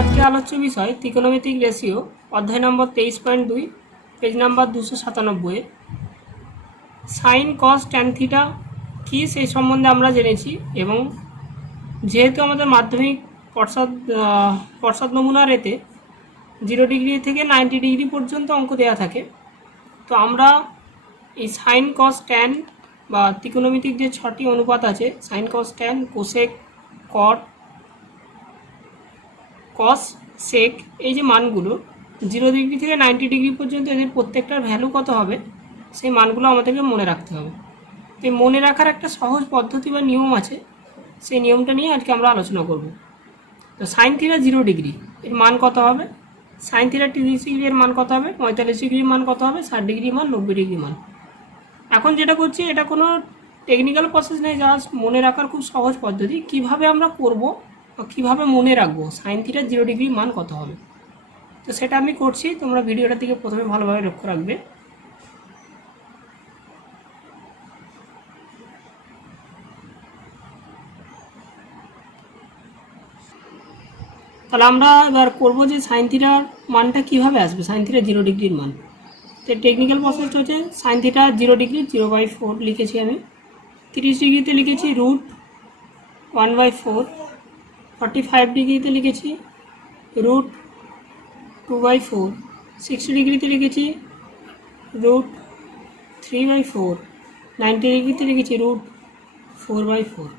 আজকে আলোচ্য বিষয় ত্রিকোণমিতিক রেশিও, অধ্যায় নম্বর 23.2, page number 297। Sine cos tan theta কী সেই সম্বন্ধে আমরা জেনেছি, এবং যেহেতু আমাদের মাধ্যমিক পর্ষদ নমুনার এতে 0 ডিগ্রি থেকে 90 ডিগ্রি পর্যন্ত অঙ্ক দেওয়া থাকে, তো আমরা এই সাইন কস ট্যান বা ত্রিকোণমিতিক যে 6টি অনুপাত আছে, সাইন কস ট্যান, কোসেক, কট, কস, সেক, এই যে মানগুলো 0 ডিগ্রি থেকে 90 ডিগ্রি পর্যন্ত এদের প্রত্যেকটার ভ্যালু কত হবে সেই মানগুলো আমাদেরকে মনে রাখতে হবে। তো এই মনে রাখার একটা সহজ পদ্ধতি বা নিয়ম আছে, সেই নিয়মটা নিয়ে আজকে আমরা আলোচনা করব। তো সাইন থিটা 0 ডিগ্রি এর মান কত হবে, সাইন থিটা 30 ডিগ্রি এর মান কত হবে, 45 ডিগ্রির মান কত হবে, 60 ডিগ্রি মান, 90 ডিগ্রি মান। এখন যেটা করছি এটা কোনো টেকনিক্যাল প্রসেস নেই, জাস্ট মনে রাখার খুব সহজ পদ্ধতি। কিভাবে আমরা করব বা কীভাবে মনে রাখবো সাইন থিটার 0 ডিগ্রির মান কত হবে, তো সেটা আমি করছি। তোমরা ভিডিওটার দিকে প্রথমে ভালোভাবে লক্ষ্য রাখবে। তাহলে আমরা এবার করবো যে সাইন থিটার মানটা কীভাবে আসবে, সাইন থিটার 0 ডিগ্রির মান। তো টেকনিক্যাল প্রসেসটা হচ্ছে সাইন থিটা 0 ডিগ্রি 0/4 লিখেছি আমি, 30 ডিগ্রিতে লিখেছি √1/4, 45 ডিগ্রিতে লিখেছি √2/4, 60 ডিগ্রিতে লিখেছি √3/4, 90 ডিগ্রিতে লিখেছি √4/4।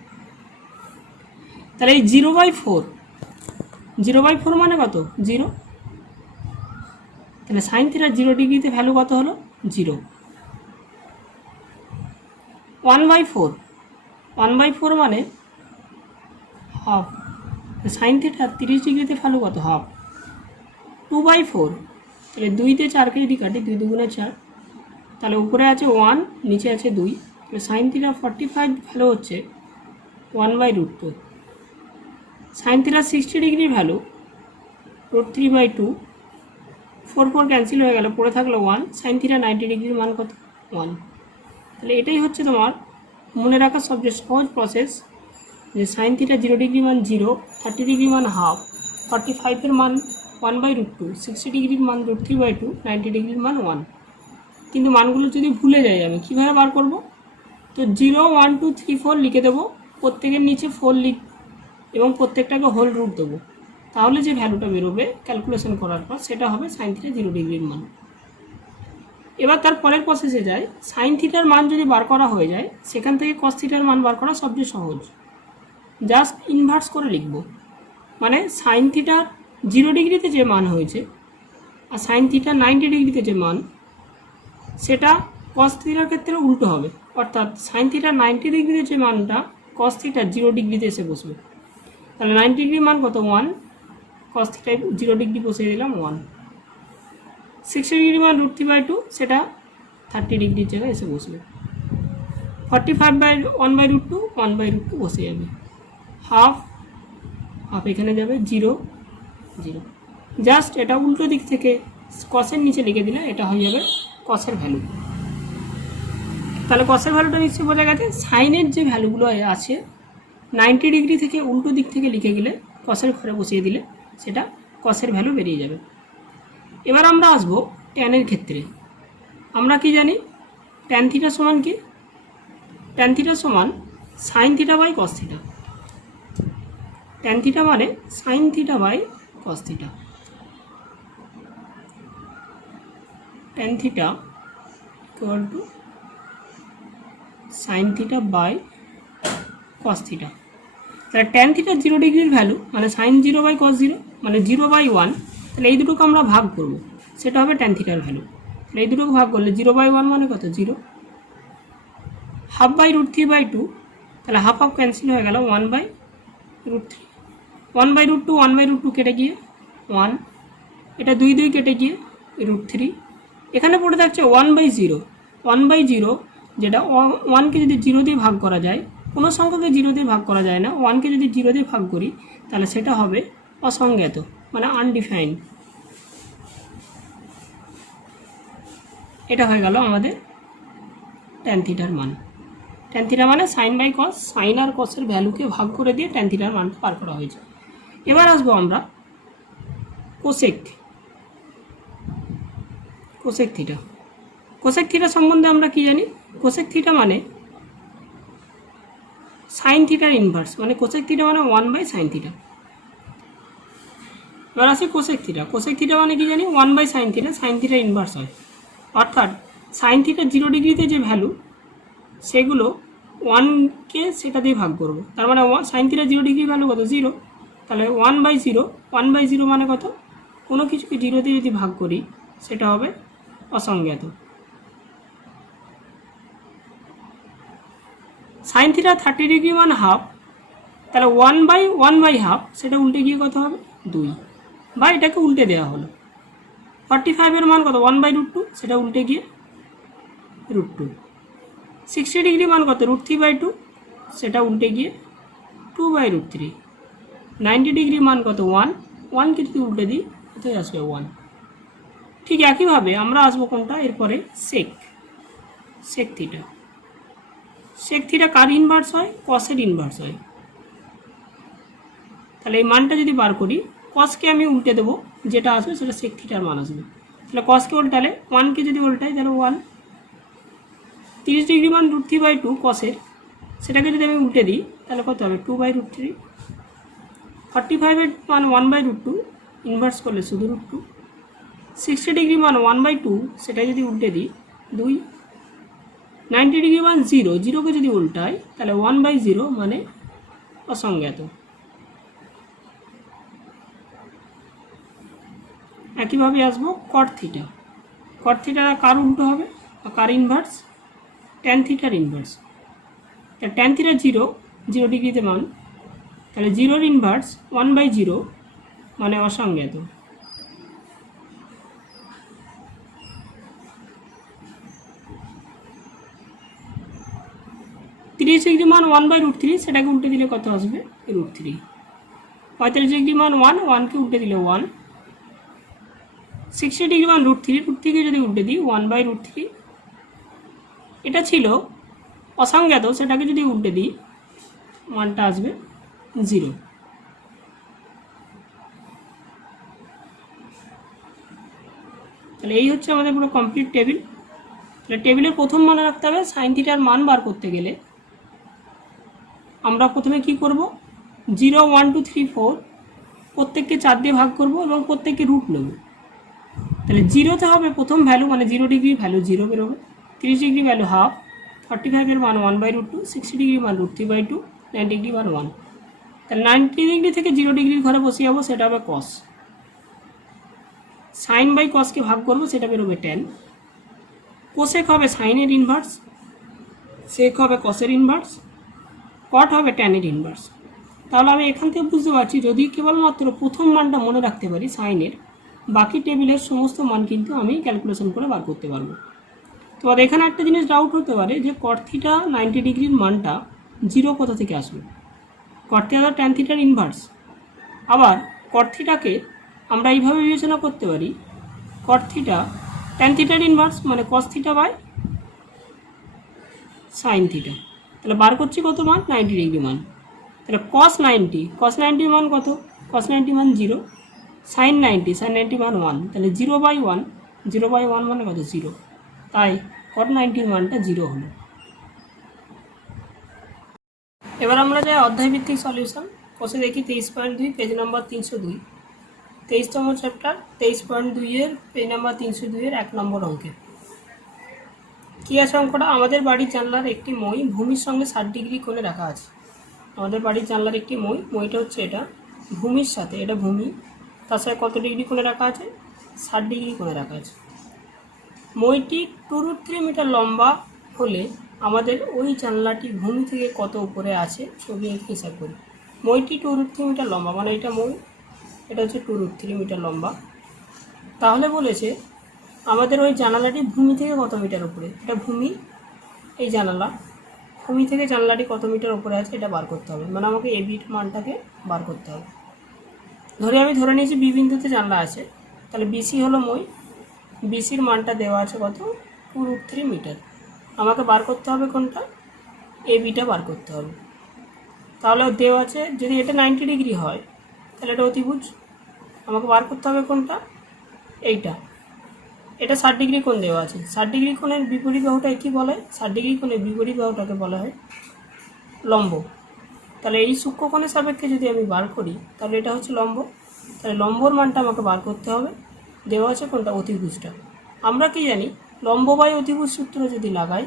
তাহলে এই 0/4 মানে কত, 0। তাহলে সাইন থিটার 0 ডিগ্রিতে ভ্যালু কত হলো, 0। 1/4 মানে হাফ, সাইন থিটার 30 ডিগ্রিতে ভ্যালু কত, হাফ। 2/4, তাহলে 2তে 4কে যদি কাটি, 2 2 4, তাহলে উপরে আছে 1, নিচে আছে 2, তাহলে সাইন থিটার 45 ভ্যালু হচ্ছে 1/√2। সাইন থিটার 60 ডিগ্রির ভ্যালু √3/2, 4 4 ক্যান্সেল হয়ে গেল, পড়ে থাকলো 1। সাইন থিটার 90 ডিগ্রির মান কত, 1। তাহলে এটাই হচ্ছে তোমার মনে রাখার সবচেয়ে সহজ প্রসেস, যে সাইন থিটা 0 ডিগ্রি মান 0, 30 ডিগ্রি মান হাফ, 45-এর মান 1/√2, 60 ডিগ্রির মান √3/2, 90 ডিগ্রির মান 1। কিন্তু মানগুলো যদি ভুলে যাই আমি কীভাবে বার করব, তো 0 1 2 3 4 লিখে দেবো, প্রত্যেকের নিচে 4 লিখ এবং প্রত্যেকটাকে হোল রুট দেবো, তাহলে যে ভ্যালুটা বেরোবে ক্যালকুলেশন করার পর সেটা হবে সাইন থিটা 0 ডিগ্রির মান। এবার তার পরের প্রসেসে যাই। সাইন থিটার মান যদি বার করা হয়ে যায়, সেখান থেকে কস থিটার মান বার করা সবচেয়ে সহজ, জাস্ট ইনভার্স করে লিখব। মানে সাইন থিটার 0 ডিগ্রিতে যে মান হয়েছে আর সাইন থিটার 90 ডিগ্রিতে যে মান, সেটা কস থিটার ক্ষেত্রে উল্টো হবে। অর্থাৎ সাইন থিটার 90 ডিগ্রিতে যে মানটা কস থিটার 0 ডিগ্রিতে এসে বসবে। তাহলে 90 ডিগ্রির মান কত, 1, কস থিটায় 0 ডিগ্রি বসিয়ে দিলাম 1। 60 ডিগ্রি মান √3/2, সেটা 30 ডিগ্রির জায়গায় এসে বসবে। 45/1/√2, 1/√2 বসে যাবে। হাফ এখানে যাবে 0 0। জাস্ট এটা উল্টো দিক থেকে কসের নিচে লিখে দিলে এটা হয়ে যাবে কসের ভ্যালু। তাহলে কসের ভ্যালুটা নিশ্চয়ই বোঝা গেছে। সাইনের যে ভ্যালুগুলো আছে 90 ডিগ্রি থেকে উল্টো দিক থেকে লিখে গেলে কসের ঘরে বসিয়ে দিলে সেটা কসের ভ্যালু বেরিয়ে যাবে। এবার আমরা আসবো ট্যানের ক্ষেত্রে। আমরা কি জানি, ট্যান থিটা সমান কি, ট্যান থিটা সমান sine theta by cos theta. Tan theta মানে sine theta by cos theta. Tan theta equal to sine theta by cos theta. তাহলে ট্যান থিটা 0 ডিগ্রির ভ্যালু মানে সাইন 0 বাই কস 0 মানে 0/1। তাহলে এই দুটোকে আমরা ভাগ করব, সেটা হবে ট্যান থিটার ভ্যালু। তাহলে এই দুটোকে ভাগ করলে 0/1 মানে কত, 0। হাফ বাই √3/2, তাহলে হাফ ক্যান্সেল হয়ে গেল, 1/√3। 1/√2 1/√2 কেটে গিয়ে 1, এটা 2 2 কেটে গিয়ে √3, এখানে পড়ে থাকছে 1/0। 1/0 যেটা 1কে যদি 0 দিয়ে ভাগ করা যায়, কোনো সংখ্যাকে 0 দিয়ে ভাগ করা যায় না, 1কে যদি 0 দিয়ে ভাগ করি তাহলে সেটা হবে অসংজ্ঞাত, মানে আনডিফাইন্ড। এটা হয়ে গেল আমাদের ট্যান থিটার মান। ট্যান থিটা মানে সাইন বাই কস, সাইন আর কসের ভ্যালুকে ভাগ করে দিয়ে ট্যান থিটার মানটা পার করা হয়েছে। এবার আসবো আমরা কোসেক থিটা। কোসেক থিটা সম্বন্ধে আমরা কি জানি? কোসেক থিটা মানে সাইন থিটার ইনভার্স, মানে কোসেক থিটা মানে 1/sin থিটা। এবার আসি কোসেক থিটা। কোসেক থিটা মানে কি জানি? 1/sin থিটা, সাইন থিটার ইনভার্স হয়। অর্থাৎ সাইন থিটার 0 ডিগ্রিতে যে ভ্যালু, সেগুলো 1কে সেটা দিয়ে ভাগ করব। তার মানে সাইন থিটার 0 ডিগ্রি ভ্যালু কত? 0। তাহলে 1/0, 1/0 মানে কত? কোনো কিছুকে 0 দিয়ে যদি ভাগ করি সেটা হবে অসংজ্ঞাত। সাইন থিটা 30 ডিগ্রি মান হাফ, তাহলে 1/1/2 সেটা উল্টে গিয়ে কত হবে? 2, বা এটাকে উল্টে দেওয়া হলো। 45 মান কত? 1/√2 সেটা উল্টে গিয়ে √2। 60 ডিগ্রি মান কত? √3/2 সেটা উল্টে গিয়ে 2/√3। 90 ডিগ্রি মান কত? 1, 1কে যদি উল্টে দিই কোথায় আসবে? 1। ঠিক একইভাবে আমরা আসবো কোনটা এরপরে? Sec theta. সেক থিটা কার ইনভার্স হয়? কসের ইনভার্স হয়। তাহলে এই মানটা যদি বার করি, কসকে আমি উল্টে দেবো, যেটা আসবে সেটা সেক থিটার মান আসবে। তাহলে কসকে উল্টালে 1কে যদি উল্টাই তাহলে 1। 30 ডিগ্রি মান √3/2 কসের, সেটাকে যদি আমি উল্টে দিই তাহলে কত হবে? 2/√3। 45 মান 1/√2 ইনভার্স করলে শুধু √2। 60 ডিগ্রি মান 1/2 সেটা যদি উল্টে দিই 2। 90 ডিগ্রি মান 0, 0কে যদি উল্টাই তাহলে 1/0 মানে অসংজ্ঞাত। একইভাবে আসবো কট থিটা। কট থিটা কার উল্টো হবে? কার ইনভার্স? ট্যান থিটার ইনভার্স। তাহলে ট্যান থিটা 0, 0 ডিগ্রিতে মান, তাহলে 0-র ইনভার্স 1/0 মানে অসংজ্ঞাত। তিরিশ ডিগ্রি মান 1/√3 সেটাকে উল্টে দিলে কত আসবে? √3। 45 ডিগ্রি মান 1, 1কে উল্টে দিলে 1। 60 ডিগ্রি মান √3কে যদি উল্টে দিই 1/√3। এটা ছিল অসংজ্ঞাত, সেটাকে যদি উল্টে দিই মানটা আসবে 0। তাহলে এই হচ্ছে আমাদের পুরো কমপ্লিট টেবিল। তাহলে টেবিলের প্রথম মনে রাখতে হবে, সাইন থিটার মান বার করতে গেলে আমরা প্রথমে কি করব? 0 1 2 3 4 প্রত্যেককে 4 দিয়ে ভাগ করব এবং প্রত্যেককে রুট নেব। তাহলে 0তে হবে প্রথম ভ্যালু, মানে 0 ডিগ্রি ভ্যালু 0 বেরোবে। 30 ডিগ্রি ভ্যালু হাফ, 45 মান 1/√2, 60 ডিগ্রি মান √3/2, 90 ডিগ্রি মান 1। তাহলে 90 ডিগ্রি থেকে 0 ডিগ্রির ঘরে বসে যাবো, সেটা হবে কস। সাইন বাই কসকে ভাগ করবো, সেটা বেরোবে ট্যান। কোসেক হবে সাইনের ইনভার্স, সেক হবে কসের ইনভার্স, কট হবে ট্যানের ইনভার্স। তাহলে আমি এখান থেকে বুঝতে পারছি, যদি কেবলমাত্র প্রথম মানটা মনে রাখতে পারি সাইনের, বাকি টেবিলের সমস্ত মান কিন্তু আমি ক্যালকুলেশন করে বার করতে পারবো। তো এখানে একটা জিনিস ডাউট হতে পারে যে কট থিটা 90 ডিগ্রির মানটা 0 কোথা থেকে আসবে? কট থিটা ট্যান থিটার ইনভার্স। আবার কট থিটাকে আমরা এইভাবে বিবেচনা করতে পারি, কট থিটা ট্যান থিটার ইনভার্স মানে cos theta by sine theta. তাহলে বার করছি কত মান? 90 ডিগ্রি মান। তাহলে cos 90 মান কত? cos 90 মান 0, sin 90 মান 1, তাহলে 0/1, 0/1 মানে কত? 0। তাই cot 90 মানটা 0 হলো। এবার আমরা যাই অধ্যায়ভিত্তিক সলিউশন। কোষে দেখি 23.2 পেজ নাম্বার 302, 23তম চ্যাপ্টার 23.2 পেজ নাম্বার 302 1 নম্বর অঙ্কে কী আছে অঙ্কটা? আমাদের বাড়ির জানলার একটি মই ভূমির সঙ্গে 60 ডিগ্রি কোণে রাখা আছে। আমাদের বাড়ির জানলার একটি মইটা হচ্ছে এটা ভূমির সাথে, এটা ভূমি, তার সাথে কত ডিগ্রি কোণে রাখা আছে? 60 ডিগ্রি কোণে রাখা আছে। মইটি 2√3 মিটার লম্বা হলে আমাদের ওই জানলাটি ভূমি থেকে কত উপরে আছে ছবি এঁকে হিসাব করি। মইটি 2√3 মিটার লম্বা, মানে এটা মই, এটা হচ্ছে 2√3 মিটার লম্বা। তাহলে বলেছে আমাদের ওই জানালাটি ভূমি থেকে কত মিটার উপরে, এটা ভূমি, এই জানালা ভূমি থেকে জানালাটি কত মিটার উপরে আছে এটা বার করতে হবে, মানে আমাকে এবির মানটাকে বার করতে হবে। আমি ধরে নিয়েছি বি বিন্দুতে জানলা আছে, তাহলে বিসি হলো মই, বিসির মানটা দেওয়া আছে কত, 2√3 মিটার। আমাকে বার করতে হবে কোনটা, এবিটা বার করতে হবে। তাহলে দেওয়া আছে, যদি এটা 90 ডিগ্রি হয় তাহলে এটা অতিভুজ, আমাকে বার করতে হবে কোনটা, এইটা। এটা 60 ডিগ্রি কোণ দেওয়া আছে, 60 ডিগ্রি কোণের বিপরীত বাহুটা কী বলা হয়, 60 ডিগ্রি কোণের বিপরীত বাহুটাকে বলা হয় লম্ব। তাহলে এই সূক্ষ্মকোণের সাপেক্ষে যদি আমি বার করি তাহলে এটা হচ্ছে লম্ব, তাহলে লম্বর মানটা আমাকে বার করতে হবে, দেওয়া আছে কোনটা, অতিভুজটা। আমরা কি জানি, লম্ব বাই অতিভুজ সূত্র যদি লাগাই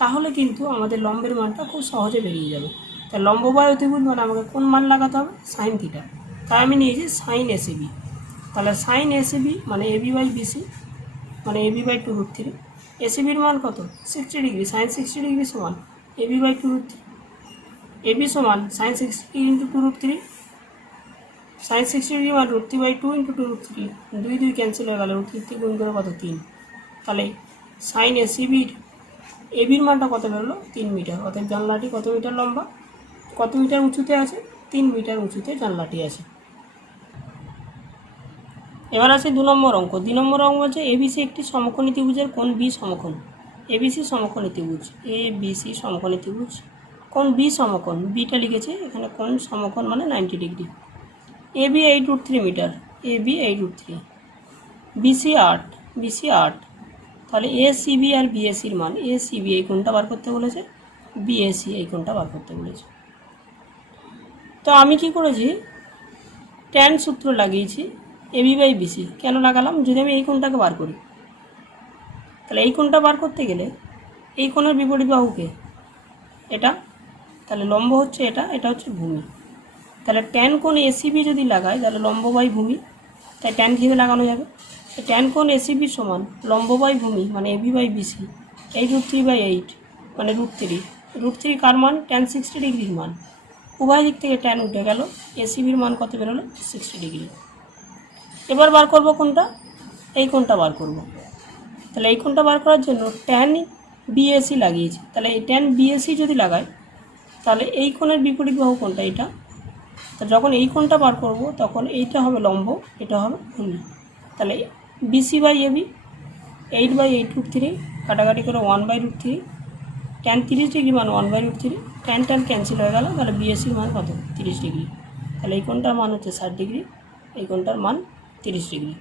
তাহলে কিন্তু আমাদের লম্বের মানটা খুব সহজে বেরিয়ে যাবে। তাই লম্ব বাই অতিভুজ মানে আমাকে কোন মান লাগাতে হবে, সাইন থিটা। তাই আমি নিয়েছি সাইন এসিবি। তাহলে সাইন এসিবি মানে এবি বাই বিসি, মানে এবি বাই 2√3। এসিবির মান কত, 60 ডিগ্রি, সাইন 60 ডিগ্রি সমান এবি বাই 2√3। এবি সমান sine 60 degree into 2√3, sine 60 degree মান √3/2 ইন্টু 2√3, 2 ক্যান্সেল হয়ে গেল, √3 গুণ করে কত, 3। তাহলে সাইন এসিবির এবির মানটা কত বেরোলো, 3 মিটার। অর্থাৎ জানলাটি কত মিটার লম্বা, কত মিটার উঁচুতে আছে, 3 মিটার উঁচুতে জানলাটি আছে। এবার আছে 2 নম্বর অঙ্ক। 2 নম্বর অঙ্ক হচ্ছে এবিসি একটি সমকোণী ত্রিভুজের কোণ বি সমকোণ। এবিসি সমকোণী ত্রিভুজ, এবিসি সমকোণী ত্রিভুজ, কোণ বি সমকোণ, বিটা লিখেছে এখানে, কোণ সমকোণ মানে 90 degree. AB 8√3 metre, AB 8√3, BC 8, BC 8। তাহলে এসিবি আর বিএসির মান, এসিবি এই কোণটা বার করতে বলেছে, বিএসি এই কোণটা বার করতে বলেছে। তো আমি কি করেছি, ট্যান সূত্র লাগিয়েছি এবি বাই বিসি। কেন লাগালাম, যদি আমি এই কোণটাকে বার করি তাহলে এই কোণটা বার করতে গেলে এই কোণের বিপরীত বাহুকে এটা, তাহলে লম্ব হচ্ছে এটা, এটা হচ্ছে ভূমি। তাহলে ট্যান কোণ এসিবি যদি লাগাই তাহলে লম্ব বাই ভূমি, তাই ট্যান ঘিরে লাগানো যাবে। ট্যান কোণ এসিবি সমান লম্ব বাই ভূমি মানে এবি বাই বিসি, 8√3/8 মানে √3। √3 কার মান, ট্যান 60 ডিগ্রির মান। উভয় দিক থেকে ট্যান উঠে গেল, এসিবির মান কত বেরোলো, 60 ডিগ্রি। এবার বার করব কোনটা, এই কোণটা বার করব। তাহলে এই কোণটা বার করার জন্য ট্যান বিএসি লাগিয়েছি। তাহলে এই ট্যান বিএসি যদি লাগাই তাহলে এই কোণের বিপরীত বাহু কোণটা এটা। তা যখন এই কোণটা বার করব তখন এইটা হবে লম্ব, এটা হবে ভূমি। তাহলে বিসি বাই এবি 8/8√3, কাটাকাটি করে 1/√3, ট্যান 30 ডিগ্রি মান 1/√3, ট্যান ট্যান ক্যান্সেল হয়ে গেল। তাহলে বিএসির মান কত, 30 ডিগ্রি। তাহলে এই কোণটার মান হচ্ছে 60 ডিগ্রি, এই কোণটার মান 30 ডিগ্রি।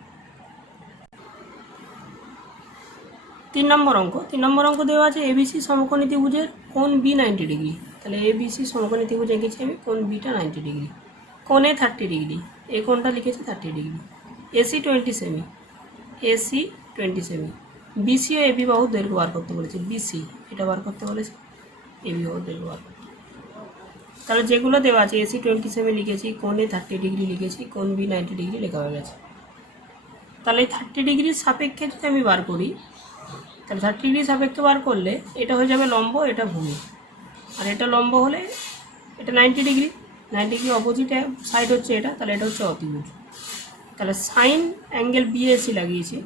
3 নম্বর অঙ্ক। 3 নম্বর অঙ্ক দেওয়া আছে এবিসি সমকোণী ত্রিভুজের কোণ বি 90 ডিগ্রি। তাহলে এবিসি সমকোণী ত্রিভুজ এঁকেছি আমি, কোণ বিটা 90 ডিগ্রি, কোণে 30 ডিগ্রি, এই কোণটা লিখেছি 30 ডিগ্রি। এসি 20 সেমি, এসি 20 সেমি। বিসি ও এবি বাহুর দৈর্ঘ্য বার করতে বলেছে, বিসি এটা বার করতে বলেছে, এবি বাহুর দৈর্ঘ্য বার করতে। তাহলে যেগুলো দেওয়া আছে এসি 20 সেমি লিখেছি, কোণে 30 ডিগ্রি লিখেছি, কোণ বি 90 ডিগ্রি লেখা হয়ে গেছে। তাহলে 30 ডিগ্রির সাপেক্ষে যদি আমি বার করি তাহলে 30 ডিগ্রি সাপেক্ষে বার করলে এটা হয়ে যাবে লম্ব, এটা ভূমি। আর এটা লম্ব হলে এটা 90 ডিগ্রি, 90 ডিগ্রি অপোজিট সাইড হচ্ছে এটা, তাহলে এটা হচ্ছে অতিভুজ। তাহলে সাইন অ্যাঙ্গেল বিএসি লাগিয়েছি,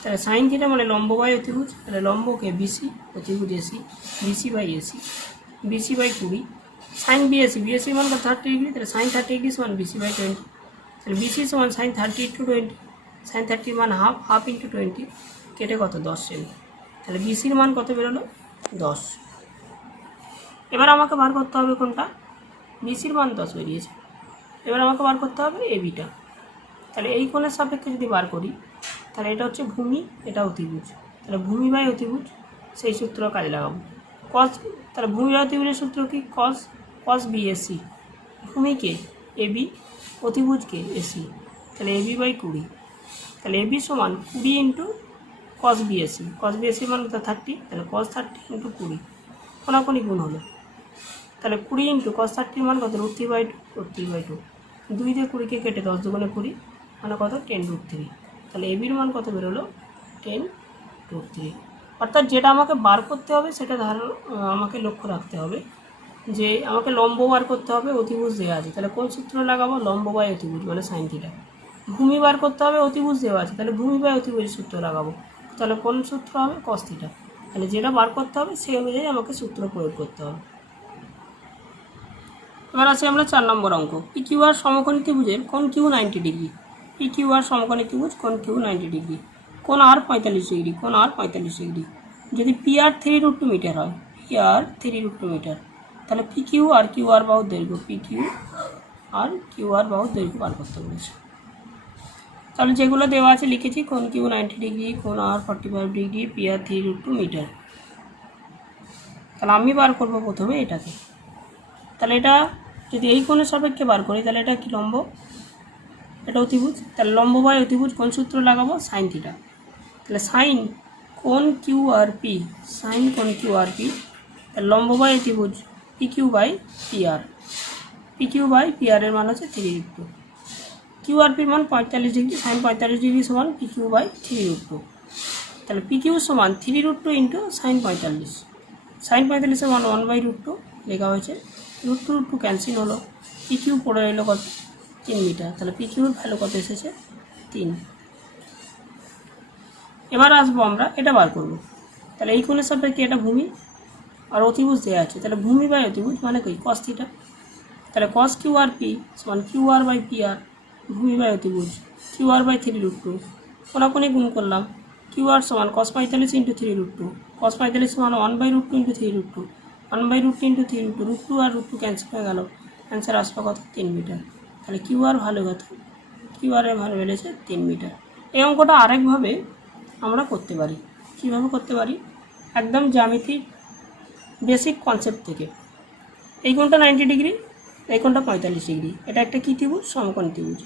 তাহলে সাইন থিটা মানে লম্ব বাই অতিভুজ, তাহলে লম্বকে বিসি, অতিভুজ AC, BC by AC, BC by 20, sine BAC, BAC মান 30 ডিগ্রি, তাহলে সাইন 30 ডিগ্রি সমান বিসি বাই 20, তাহলে বিসি সমান সাইন 30 ইন্টু 20, সাইন 30 মান হাফ, হাফ ইন্টু 20 কেটে কত, 10 সেমি। তাহলে বিসির মান কত বেরোলো, 10। এবার আমাকে বার করতে হবে কোনটা, বিসির মান 10 বেরিয়েছে। এবার আমাকে বার করতে হবে এবিটা। তাহলে এই কোণের সাপেক্ষে যদি বার করি তাহলে এটা হচ্ছে ভূমি, এটা অতিভুজ, তাহলে ভূমি বাই অতিভুজ, সেই সূত্র কাজে লাগাবো। কস, তাহলে ভূমি বাই অতিভুজের সূত্র কি, কস, কস বিএসি, ভূমিকে এবি, অতিভুজকে এসি, তাহলে এবি বাই 20। তাহলে এবি সমান 20 ইন্টু কস বিএসি, কস বিএসি মান 30, তাহলে কস 30 ইন্টু 20, কোনাকুনি গুণ হলো। তাহলে 20 ইন্টু কস 30 মান কত, √3/2, √3/2, 2 দিয়ে 20কে কেটে 10 দুগুণে 20 মানে কত, 10√3। তাহলে এবির মান কত বেরোলো, 10√3। অর্থাৎ যেটা আমাকে বার করতে হবে সেটা আমাকে লক্ষ্য রাখতে হবে যে আমাকে লম্ব বার করতে হবে, অতিভুজ দেওয়া আছে, তাহলে কোন সূত্র লাগাবো? লম্ব বাই অতিভুজ মানে সাইন থিটা। ভূমি বার করতে হবে, অতিভুজ দেওয়া আছে, তাহলে ভূমি বাই অতিভুজের সূত্র লাগাবো, তাহলে কোন সূত্র হবে? কস থিটা। তাহলে যেটা বার করতে হবে সেই অনুযায়ী আমাকে সূত্র প্রয়োগ করতে হবে। এবার আছে আমরা 4 নম্বর অঙ্ক। পি কিউ আর সমকোণী ত্রিভুজের কোণ Q 90 degree. P Q R সমকোণী ত্রিভুজ কোণ কিউ 90 ডিগ্রি, কোণ আর 45 ডিগ্রি, কোণ আর 45 ডিগ্রি। যদি পি আর 3√2 মিটার হয়, পি আর 3√2 মিটার, তাহলে P Q R Q R বাহুর দৈর্ঘ্য, P Q R Q R বাহুর দৈর্ঘ্য বার করতে বলেছে। তাহলে যেগুলো দেওয়া আছে লিখেছি, কোণ কিউ 90 ডিগ্রি, কোণ আর 45 ডিগ্রি, পি আর 3√2 মিটার। তাহলে আমি বার করবো প্রথমে এটাকে। তাহলে এটা যদি এই কোণের সাপেক্ষে বার করি তাহলে এটা কি? লম্ব, এটা অতিভুজ, তাহলে লম্ব বাই অতিভুজ কোন সূত্র লাগাবো? Sine theta. তাহলে সাইন কোণ কিউ আর পি, সাইন কোণ কিউ আর পি, তাহলে লম্ব বাই অতিভুজ P Q by P R, P Q by P R এর মান হচ্ছে 3√2। কিউ আর পির মান 45 ডিগ্রি, সাইন 45 ডিগ্রি সমান পি কিউ বাই 3√2। তাহলে পি কিউ সমান 3√2 ইন্টু সাইন 45, সাইন 45 মান 1/√2 লেখা হয়েছে, √2 ক্যান্সেল হলো, পি কিউ পড়ে রইল কত? 3 মিটার। তাহলে পি কিউর ভ্যালু কত এসেছে? 3। এবার আসবো আমরা এটা বার করব। তাহলে এই কোণের সাপেক্ষে এটা ভূমি আর অতিভুজ দেওয়া আছে, তাহলে ভূমি বাই অতিভুজ মানে কি? কস থিটা। তাহলে কস কিউ আর পি সমান কিউ আর বাই পি আর, ভূমি বাই অতিভুজ কিউ আর বাই 3√2, কোনাকুনি গুণ করলাম, কিউ আর সমান কস 45 ইন্টু 3√2, কস 45 সমান 1/√2 ইন্টু 3√2, 1/√2 ইন্টু 3√2, √2 আর √2 ক্যান্সেল হয়ে গেল, অ্যান্সার আসলো কত? 3 মিটার। তাহলে কিউ আর ভ্যালু কত? কিউ আর এর ভ্যালু বেড়েছে 3 মিটার। এই অঙ্কটা আরেকভাবে আমরা করতে পারি। কীভাবে করতে পারি? একদম জ্যামিতির বেসিক কনসেপ্ট থেকে। এই কোণটা 90 ডিগ্রি, এই কোণটা 45 ডিগ্রি, এটা একটা কী ত্রিভুজ? সমকোণী ত্রিভুজ।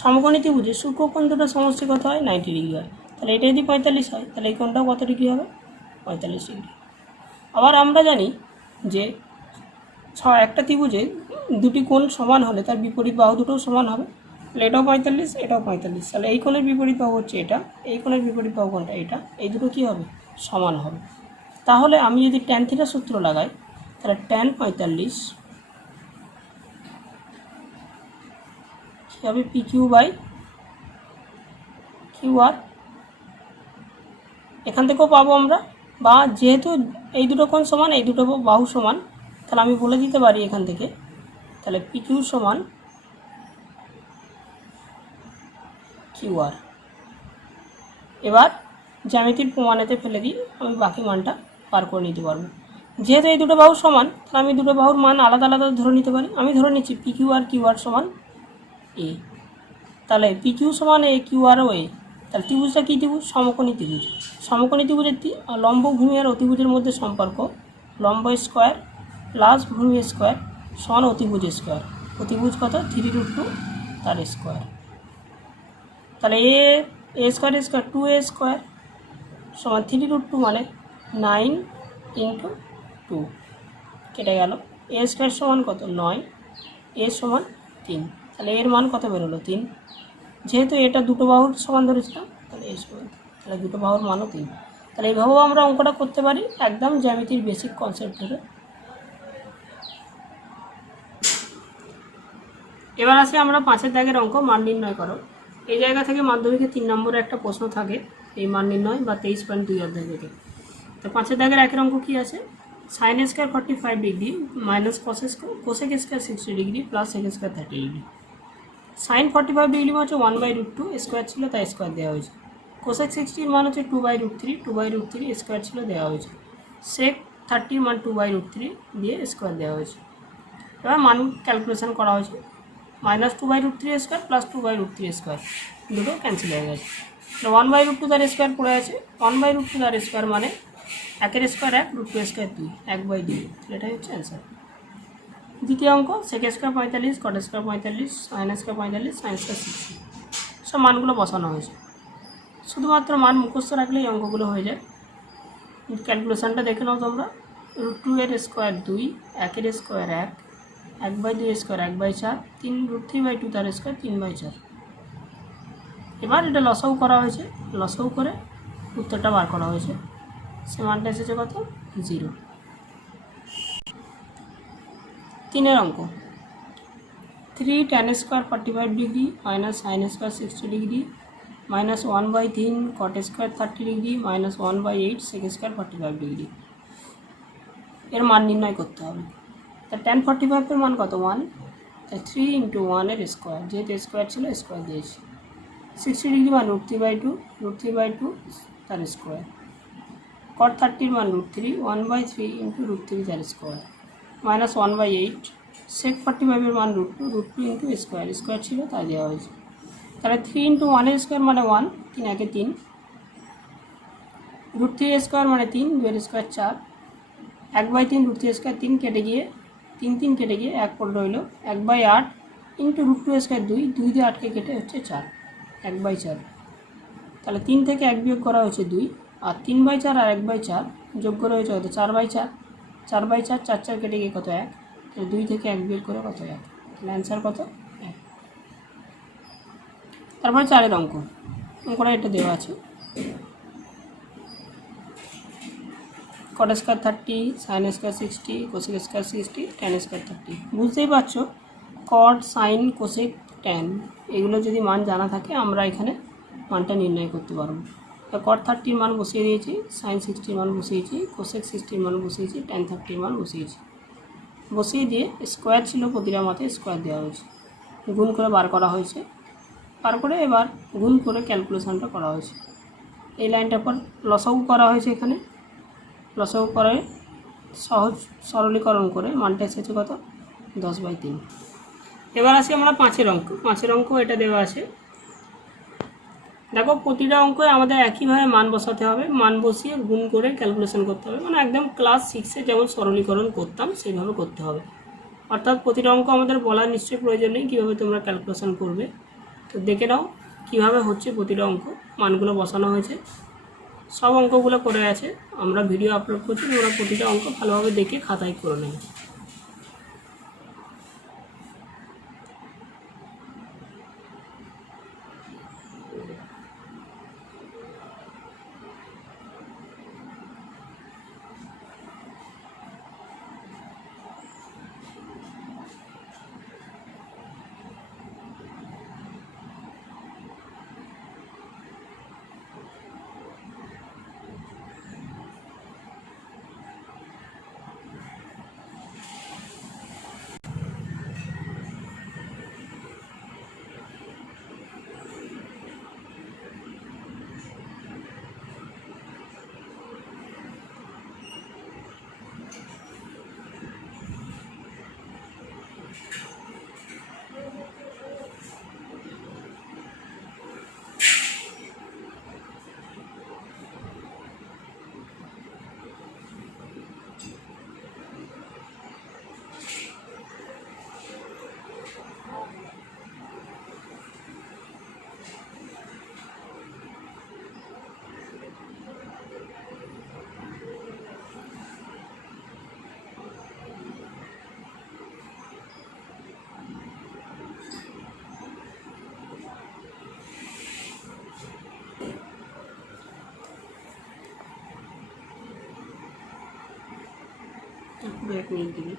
সমকোণী ত্রিভুজের সূক্ষ্মকোণ দুটো সমষ্টি কত হয়? 90 ডিগ্রি হয়। তাহলে এটা যদি 45 হয় তাহলে এই কোণটাও কত ডিগ্রি হবে? 45 ডিগ্রি। আবার আমরা জানি যে একটা ত্রিভুজে দুটি কোণ সমান হলে তার বিপরীত বাহু দুটোও সমান হবে। তাহলে এটাও 45, এটাও 45, তাহলে এই কোণের বিপরীত বাহু হচ্ছে এটা, এই কোণের বিপরীত বাহু কোণটা এটা, এই দুটো কী হবে? সমান হবে। তাহলে আমি যদি ট্যান থিটা সূত্র লাগাই তাহলে ট্যান 45 কী হবে? P Q by Q R, এখান থেকেও পাবো আমরা, বা যেহেতু এই দুটো কোণ সমান, এই দুটো বাহু সমান, তাহলে আমি বলে দিতে পারি এখান থেকে, তাহলে পি কিউ সমান কিউ আর। এবার জ্যামিতির প্রমাণেতে ফেলে দিই, আমি বাকি মানটা পার করে নিতে পারবো। যেহেতু এই দুটো বাহু সমান তাহলে আমি দুটো বাহুর মান আলাদা আলাদা ধরে নিতে পারি। আমি ধরে নিচ্ছি P Q R Q R সমান এ, তাহলে পি কিউ সমান এ, কিউ আর ও এ, তাহলে ত্রিভুজটা কী ত্রিভুজ? সমকোণী ত্রিভুজ। সমকোণী ত্রিভুজের লম্ব, ভূমি আর অতিভুজের মধ্যে সম্পর্ক লম্ব স্কোয়ার প্লাস ভূমি স্কোয়ার সমান অতিভুজ স্কোয়ার। অতিভুজ কত? 3√2 তার স্কোয়ার। তাহলে এ স্কোয়ার স্কোয়ার 2a স্কোয়ার সমান 3√2 মানে 9 ইন্টু 2 কেটে গেল। এ স্কোয়ার সমান কত? 9, এ সমান 3, তাহলে এর মান কত বেরোলো? 3। যেহেতু এটা দুটো বাহুর সমান ধরেছিলাম তাহলে এ সমান, তাহলে দুটো বাহুর মানও 3। তাহলে এইভাবেও আমরা অঙ্কটা করতে পারি একদম জ্যামিতির বেসিক কনসেপ্ট ধরে। এবার আসি আমরা 5 দাগের অঙ্ক, মান নির্ণয় করো। এই জায়গা থেকে মাধ্যমিকে 3 নম্বরে একটা প্রশ্ন থাকে এই মান নির্ণয় বা 23.2 অধ্যায় থেকে। তো 5 দাগের একের অঙ্ক কী আছে? Sine square 45 degree minus cosec square 60 degree plus sec square 30 degree. Sine 45 degree মান হচ্ছে 1/√2 স্কোয়ার ছিল তাই স্কোয়ার দেওয়া হয়েছে। কোসেক 60 মান হচ্ছে 2/√3, 2/√3 স্কোয়ার ছিল দেওয়া হয়েছে। সেক 30 মান 2/√3 দিয়ে স্কোয়ার দেওয়া হয়েছে। এবার মান ক্যালকুলেশন করা হয়েছে, মাইনাস 2/√3 স্কোয়ার প্লাস 2/√3 স্কোয়ার দুটো ক্যান্সেল হয়ে গেছে। 1/√2 তার স্কোয়ার পড়ে আছে, 1/√2 তার স্কোয়ার মানে 1 স্কোয়ার 1, √2 স্কোয়ার 2, 1/2, এটাই হচ্ছে অ্যান্সার। দ্বিতীয় অঙ্ক sec square 45, cot square 45, sine square 45, sine square 60, সব মানগুলো বসানো হয়েছে। শুধুমাত্র মান মুখস্থ রাখলেই অঙ্কগুলো হয়ে যায়। ক্যালকুলেশনটা দেখে নাও তোমরা। √2 এর স্কোয়ার 2, 1 স্কোয়ার 1, 1/2 স্কোয়ার 1/4, 3 √3/2 তার স্কোয়ার 3/4। এবার এটা লসাউ করা হয়েছে, লসাউ করে উত্তরটা বার করা হয়েছে, সে মানটা এসেছে কত? 0। তিনের অঙ্ক 3 tan square 45 degree minus sine square 60 degree minus 1/3 cot square 30 degree minus 1/8 sec square 45 degree এর মান নির্ণয় করতে হবে। তা tan 45 এর মান কত 1, তাই 3 × 1 এর স্কোয়ার, যেহেতু স্কোয়ার ছিল স্কোয়ার দিয়েছি। 60 ডিগ্রি মান √3/2 √3/2 তার স্কোয়ার। cot 30 মান √3 1/3 × √3 তার স্কোয়ার মাইনাস 1/8 sec 45 এর মান √2 × স্কোয়ার, স্কোয়ার ছিল তাই দেওয়া হয়েছে। তাহলে 3 × 1 এর স্কোয়ার মানে 1, 3 একে 3, √3 এর স্কোয়ার মানে 3, 2 এর স্কোয়ার 4, 1/3 √3 এর স্কোয়ার 3 কেটে গিয়ে 3 কেটে গিয়ে 1 পড়ে রইল 1/8 × √2 এর স্কোয়ার 2, 2 দিয়ে 8কে কেটে হচ্ছে 4, 1/4। তাহলে 3 থেকে 1 বিয়োগ করা হয়েছে 2, আর 3/4 আর 1/4 যোগ করে হয়েছে কত 4/4, 4/4 4 4 কেটে গিয়ে কত 1, 2 থেকে 1 বিয়োগ করে কত 1, তাহলে অ্যান্সার কত 1। তারপরে 4 অঙ্কটা এটা দেওয়া আছে। cot square 30 sin square 60 cosec square 60 tan square 30। বুঝতেই পারছো cot sin cosec tan এগুলো যদি মান জানা থাকে আমরা এখানে মানটা নির্ণয় করতে পারবো। তো cot 30 মান বসিয়ে দিয়েছি, sin 60 মান বসিয়েছি, cosec 60 মান বসিয়েছি, tan 30 মান বসিয়েছি। বসিয়ে দিয়ে স্কোয়ার ছিল প্রতিটা মাথায় স্কোয়ার দেওয়া হয়েছে, গুণ করে বার করা হয়েছে। বার করে এবার গুণ করে ক্যালকুলেশনটা করা হয়েছে। এই লাইনটার পর লসাগু করা হয়েছে, এখানে লসাগু করে সহজ সরলীকরণ করে মানটা এসেছে কত 10/3। এবার আসি আমরা 5 অঙ্ক এটা দেওয়া আছে। দেখো প্রতিটা অঙ্কে আমাদের একইভাবে মান বসাতে হবে, মান বসিয়ে গুণ করে ক্যালকুলেশন করতে হবে, মানে একদম ক্লাস 6-এ যেমন সরলীকরণ করতাম সেইভাবে করতে হবে। অর্থাৎ প্রতিটা অঙ্ক আমাদের বলার নিশ্চয়ই প্রয়োজন নেই কীভাবে তোমরা ক্যালকুলেশন করবে। তো দেখে নাও কীভাবে হচ্ছে প্রতিটা অঙ্ক, মানগুলো বসানো হয়েছে, সব অঙ্কগুলো করে আছে, আমরা ভিডিও আপলোড করছি, তোমরা প্রতিটা অঙ্ক ভালোভাবে দেখে খাতায় করে নেবে। এক মিনিট দিবি।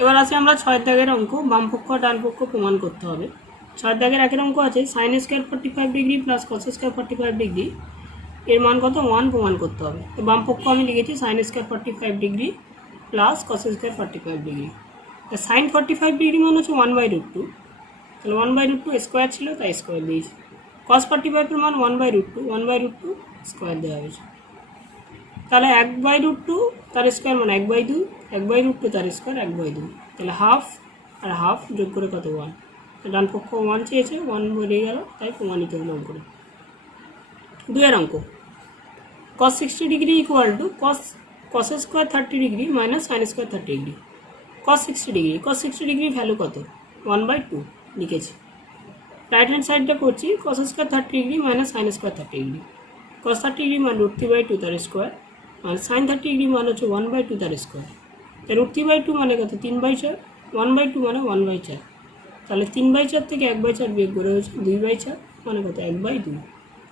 এবার আসে আমরা 6 দাগের অঙ্ক, বাম পক্ষ ডান পক্ষ প্রমাণ করতে হবে। 6 দাগের একের অঙ্ক আছে sine square 45 degree plus cos square 45 degree, এর মান কত 1 প্রমাণ করতে হবে। তো বাম পক্ষ আমি লিখেছি sign square 45 degree plus cos square 45 degree. তো সাইন 45 ডিগ্রি মান হচ্ছে 1/√2, তাহলে 1/√2 স্কোয়ার ছিল তাই স্কোয়ার দিয়েছি। কস 45 এর মান 1/√2, 1/√2 স্কোয়ার দেওয়া হয়েছে। তাহলে 1/√2 তার স্কোয়ার মানে 1/2, 1/√2 তার স্কোয়ার 1/2, তাহলে হাফ আর হাফ যোগ করে কত 1। ডান পক্ষ 1 চেয়েছে, 1 বেরিয়ে গেল, তাই প্রমাণিত হলো অঙ্কটা। 2 অঙ্ক, cos 60 degree equal to cos square 30 degree minus sine square 30 degree. cos 60 degree value কত 1/2 লিখেছি। রাইট হ্যান্ড সাইডটা করছি cos square 30 degree minus sine square 30 degree. cos 30 degree মান √3/2 তার স্কোয়ার, আর সাইন 30 ডিগ্রি মান হচ্ছে 1/2 তার স্কোয়ার। তাই √3/2 মানে কত 3/4, 1/2 মানে 1/4, তাহলে 3/4 থেকে 1/4 বিয়োগ করে হচ্ছে 2/4 মানে কত 1/2।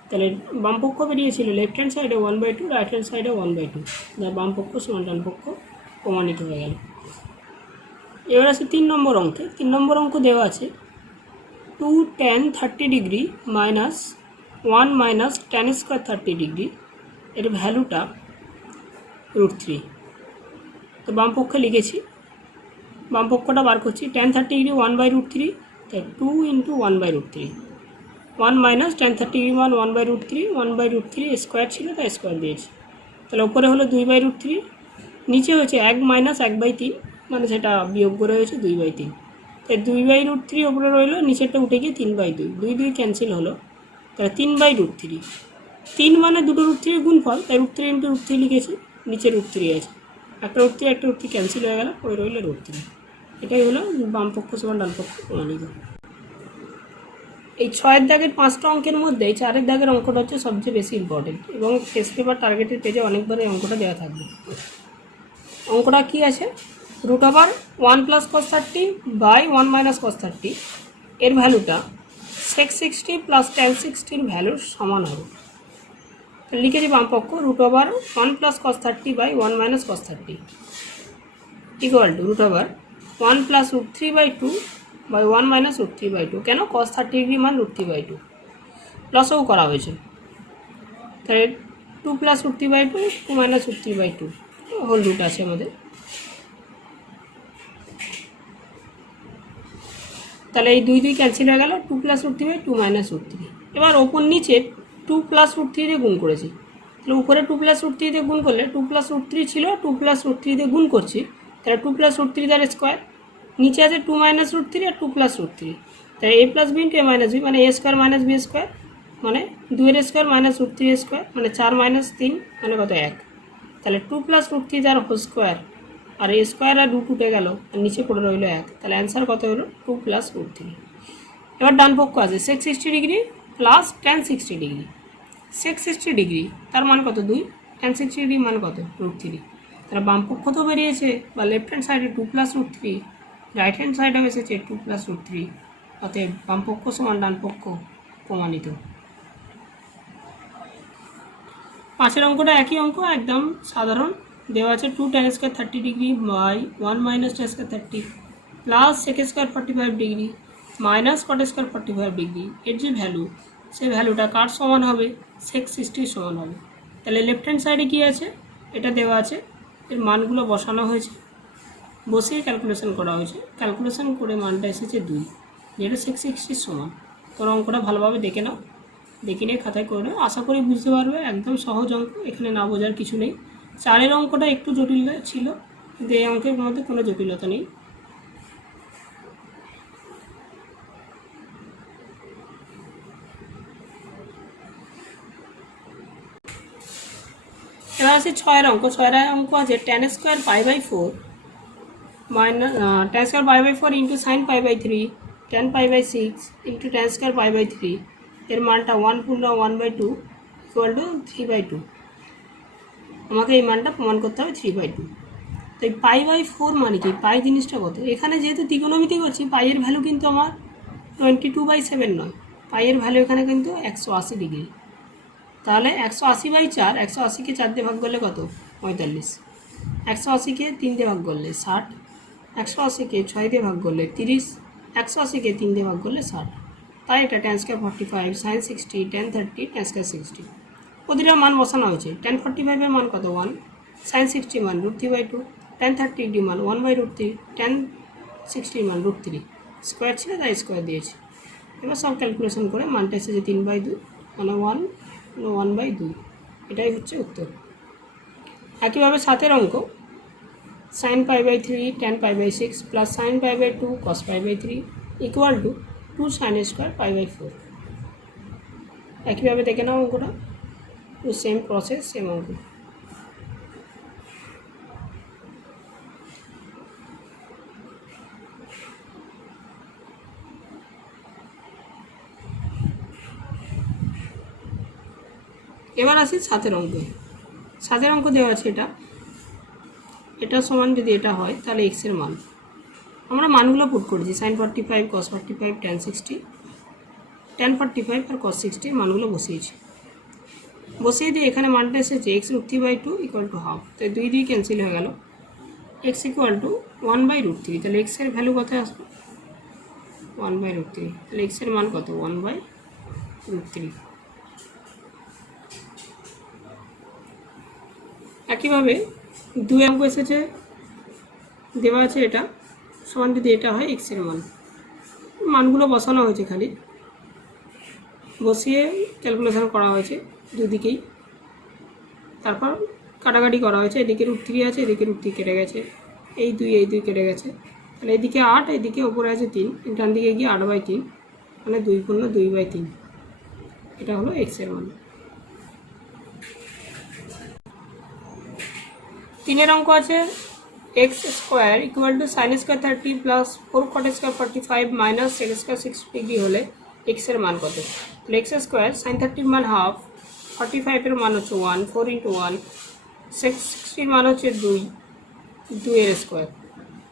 তাহলে বাম পক্ষ বেরিয়েছিল লেফট হ্যান্ড সাইডে 1/2, রাইট হ্যান্ড সাইডে 1/2, বাম পক্ষ সমান ডান পক্ষ প্রমাণিত হয়ে গেল। এবার আছে 3 নম্বর অঙ্কে। 3 নম্বর অঙ্ক দেওয়া আছে 2 tan 30 degree minus 1 minus tan square 30 degree, এর ভ্যালুটা √3। তো বাম পক্ষে লিখেছি, বাম পক্ষটা বার করছি। tan 30 ডিগ্রি 1/√3, তাই 2 × 1/√3, 1 মাইনাস tan 30 ডিগ্রি মান 1/√3, 1/√3 স্কোয়ার ছিল তাই স্কোয়ার দিয়েছি। তাহলে উপরে হলো 2/√3, নিচে হচ্ছে 1 মাইনাস 1/3, মানে সেটা বিয়োগ করে হয়েছে 2/3, তাই 2/√3 ওপরে রইলো, নিচেরটা উঠে গিয়ে 3/2, 2 ক্যান্সেল হলো, তাহলে 3/√3। 3 মানে দুটো √3 গুণফল, তাই √3 × √3 লিখেছি, নিচে √3 আছে, একটা √3 একটা √3 ক্যান্সেল হয়ে গেল, পরে রইলো √3। এটাই হলো বাম পক্ষ সমান ডান পক্ষ প্রমাণিত। এই 6 দাগের 5টা অঙ্কের মধ্যে 4 দাগের অঙ্কটা হচ্ছে সবচেয়ে বেশি ইম্পর্টেন্ট, এবং টেস্ট পেপার টার্গেটের পেজে অনেকবার এই অঙ্কটা দেওয়া থাকবে। অঙ্কটা কি আছে, √1 + cos 30 / 1 - cos 30, এর ভ্যালুটা sec 60 + tan 60 ভ্যালুর সমান হবে। লিখেছি বাম পক্ষ √1 + cos 30 / 1 - cos 30 ইকুয়াল টু √1 + √3/2 / 1 - √3/2। কেন, cos 30 ডিগ্রি মান √3/2 লসও করা হয়েছে, তাই 2 + √3/2, 2 - √3/2 হোল রুট আছে আমাদের। তাহলে এই 2 ক্যান্সেল হয়ে গেল, 2 + √3/2 - √3। এবার ওপর নিচে 2 + √3 দিয়ে গুণ করেছি, তাহলে উপরে 2 + √3 দিয়ে গুণ করলে 2 + √3 ছিল, 2 + √3 দিয়ে গুণ করছি, তাহলে 2 + √3 তার স্কোয়ার, নিচে আছে 2 - √3 আর 2 + √3, তাই a + b × a - b মানে a² - b স্কোয়ার, মানে 2 এর স্কোয়ার মাইনাস √3 স্কোয়ার, মানে 4 - 3 মানে কত 1। তাহলে 2 + √3 তার হোল স্কোয়ার, আর এ স্কোয়ার আর √ উঠে গেল, আর নিচে পড়ে রইল 1, তাহলে অ্যান্সার কত হলো 2 + √3। এবার ডান পক্ষ আছে sec 60 degree plus tan 60 degree. sec 60 degree তার মান কত 2, tan 60 ডিগ্রি মান কত √3। তাহলে বাম পক্ষ তো বেরিয়েছে, বা লেফট হ্যান্ড সাইডে 2 + √3, রাইট হ্যান্ড সাইডেও এসেছে 2 + √3, অতএব বাম পক্ষ সমান ডান পক্ষ প্রমাণিত। 5 অঙ্কটা একই অঙ্ক, একদম সাধারণ। দেওয়া আছে 2 tan square 30 degree by 1 - tan square 30 plus sec square 45 degree minus cot square 45 degree, এর যে ভ্যালু, সেই ভ্যালুটা কার সমান হবে, sec 60 সমান হবে। তাহলে লেফট হ্যান্ড সাইডে কী আছে, এটা দেওয়া আছে, এর মানগুলো বসানো হয়েছে, বসিয়ে ক্যালকুলেশন করা হয়েছে, ক্যালকুলেশন করে মানটা এসেছে 2, যেটা sec 60 সমান। তোর অঙ্কটা ভালোভাবে দেখে নাও, দেখে নিয়ে খাতায় করে নাও, আশা করি বুঝতে পারবে, একদম সহজ অঙ্ক, এখানে না বোঝার কিছু নেই। 4 অঙ্কটা একটু জটিল ছিল, কিন্তু এই অঙ্কের মধ্যে কোনো জটিলতা নেই। এবার আছে 6 অঙ্ক। 6 অঙ্ক আছে tan square π/4 minus tan square π/4 into sine π/3 tan π/6 into tan square π/3, এর মানটা 1 পূর্ণ 1/2 ইকুয়াল টু 3/2। আমাকে এই মানটা প্রমাণ করতে হবে 3/2। তো এই π/4 মানে কি, পাই জিনিসটা কত, এখানে যেহেতু ত্রিকোণমিতি করছি, পাইয়ের ভ্যালু কিন্তু আমার 22/7 নয়, পাইয়ের ভ্যালু এখানে কিন্তু 180 ডিগ্রি। তাহলে 180/4, 180কে 4 দিয়ে ভাগ করলে কত 45, 180কে 3 দিয়ে ভাগ করলে 60, 180কে 6 দিয়ে ভাগ করলে 30, 180কে 3 দিয়ে ভাগ করলে 60, তাই এটা tan square 45 sin 60 tan 30 tan square 60। প্রতিটা মান বসানো হয়েছে। tan 45 এর মান কত 1, sin 60 মান √3/2, tan 30 এর মান 1/√3, tan 60 মান √3, স্কয়ার ছিল তাই স্কয়ার দিয়েছে। এবার সব ক্যালকুলেশন করে মানটা এসেছে 3/2 মানে 1/2, এটাই হচ্ছে উত্তর। একইভাবে 7 অঙ্ক sin π/3 tan π/6 plus sin π/2 cos π/3 equal to 2 sin square π/4। একইভাবে দেখে নাও অঙ্কটা, সেম প্রসেস সেম অঙ্ক। এবার আসি 7 অঙ্কে। 7 অঙ্ক দেওয়া আছে এটা সমান যদি এটা হয় তাহলে x এর মান আমরা মানগুলো পুট করেছি। sin 45 cos 45 tan 60 tan 45 আর cos 60 মানগুলো বসিয়ে দিয়ে এখানে মানটা এসেছে x √3/2 ইকুয়াল টু হাফ, তো 2 ক্যান্সেল হয়ে গেল, x ইকুয়াল টু 1/√3। তাহলে x এর ভ্যালু কত আসবে 1/√3, তাহলে x এর মান কত 1/√3। একইভাবে 2 অঙ্ক এসেছে, দেওয়া আছে এটা সমান যদি এটা হয় x এর মানগুলো বসানো হয়েছে, খালি বসিয়ে ক্যালকুলেশন করা হয়েছে দুদিকেই, তারপর কাটাকাটি করা হয়েছে। এদিকে √3 আছে, এদিকে √3 কেটে গেছে, এই 2 কেটে গেছে, তাহলে এদিকে 8, এদিকে ওপরে আছে 3, ডান দিকে গিয়ে 8/3 মানে 2 × 2/3, এটা হলো x এর মান। 3 অঙ্ক আছে x square equal to sin square 30 plus 4 cot square 45 minus sec square 60 degree হলে x এর মান কত। তাহলে x স্কোয়ার sin 30 এর মান হাফ, 45 এর মান হচ্ছে 1, 4 × 1, sec 60 এর মান হচ্ছে 2 এর স্কোয়ার,